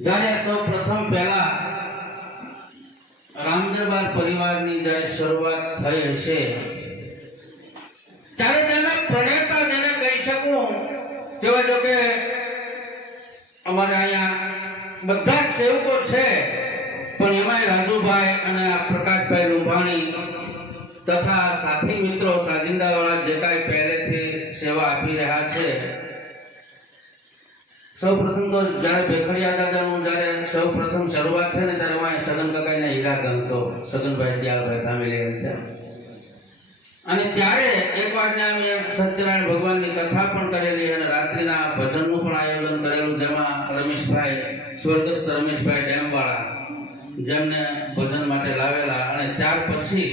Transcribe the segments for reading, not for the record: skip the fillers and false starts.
જ્યારે સૌ પ્રથમ પહેલા રામદરબાર પરિવારની જ્યારે શરૂઆત થઈ હશે ત્યારે તેના પ્રણેતા જેને કહી શકું તેવા જો કે અમારે અહીંયા બધા સેવકો છે પણ એમાંય રાજુભાઈ અને આ પ્રકાશભાઈ રૂંભાણી તથા સાથી મિત્રો સાજિંદાવાળા જે કાંઈ પહેલેથી સેવા આપી રહ્યા છે સૌ પ્રથમ તો જ્યારે ભેખડિયા દાદાનું જ્યારે સૌ પ્રથમ શરૂઆત થઈ ને ત્યારે હું સગન કાકાના હીરા ગમતો સગનભાઈ દયાળભાઈ ફેમિલી હતા અને ત્યારે એક વાર અમે સત્યનારાયણ ભગવાનની કથા પણ કરેલી અને રાત્રિના ભજનનું પણ આયોજન કરેલું જેમાં રમેશભાઈ સ્વર્ગસ્થ રમેશભાઈ ડેમવાળા જેમને ભજન માટે લાવેલા અને ત્યાર પછી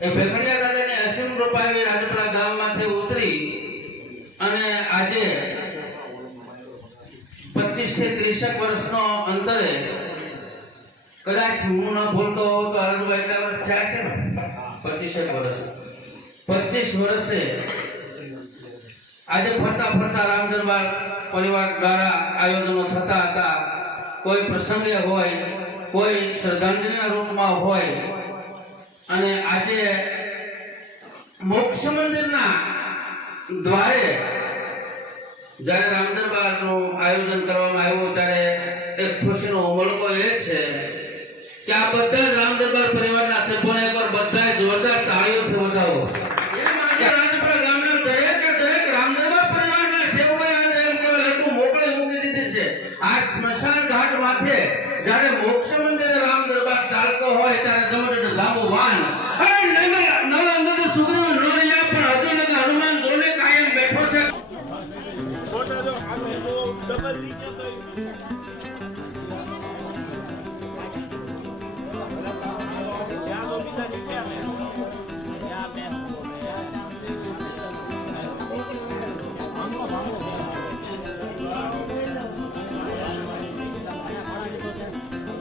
એ ભેખડિયા દાદાની અસીમ કૃપા એવી રાજપરા ગામમાંથી ઉતરી અને આજે 25 થી 30 વર્ષનો અંતરે કદાચ હું ન ભૂલતો હોઉં તો અરજભાઈ એટલા વર્ષ થયા છે ને 25 વર્ષ 25 વર્ષે આજે ફરતા ફરતા રામદરબાર પરિવાર દ્વારા આયોજનો થતા હતા કોઈ પ્રસંગે હોય કોઈ શ્રદ્ધાંજલિના રૂપમાં હોય અને આજે મોક્ષ મંદિરના દ્વારે જ્યારે રામદરબારનું આયોજન કરવામાં આવ્યું ત્યારે એક ખુશીનો ઉમળકો એ છે કે આ બધા રામદરબાર પરિવારના સભ્યોને એકવાર બધાએ જોરદાર તાળીઓથી વધાવો. રાજપરા ગામના દરેક રામદરબાર પરિવારના સેવકોએ આજે એમ કહેવાય એટલું મોકળે મૂકી દીધી છે. આ સ્મશાન ઘાટ માથે જ્યારે મોક્ષ મંદિરે રામદરબાર ચાલતો હોય ત્યારે જમણે લાંબુ વાન અને નવા અંગત સુગ્રીવ નોરિયા પણ હજુ લગા હનુમાન જોડે કાયમ બેઠો છે.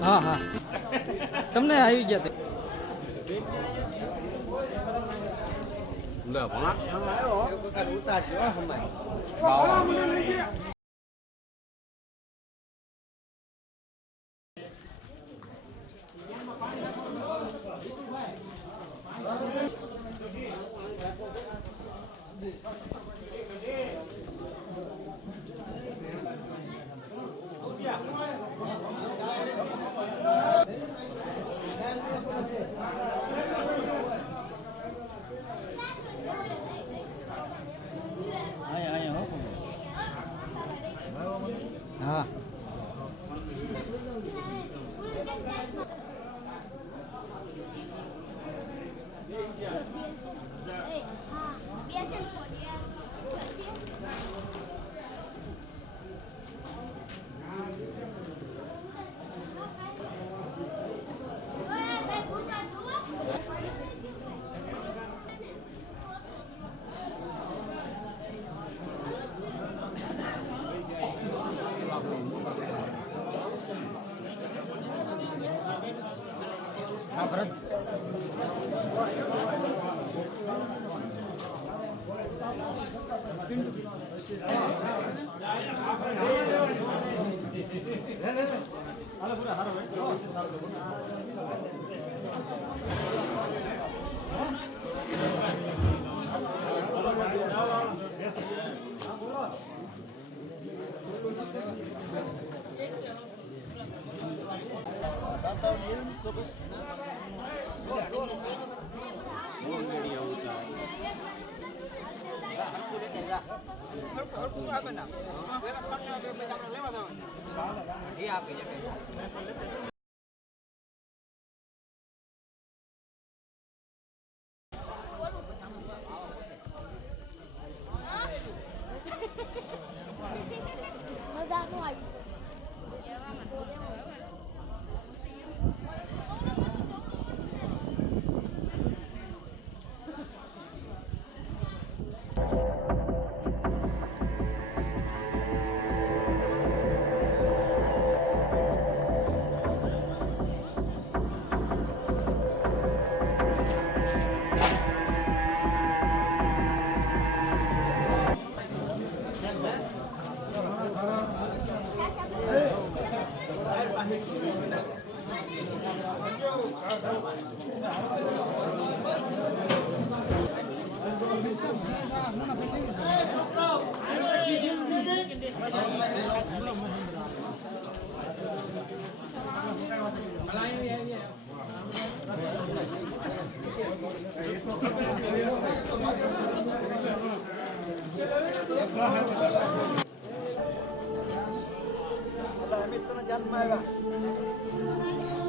હા હા તમને આવી ગયા હા ભરત મજા નો આવી અમિત તમે જાનમાં આવ્યા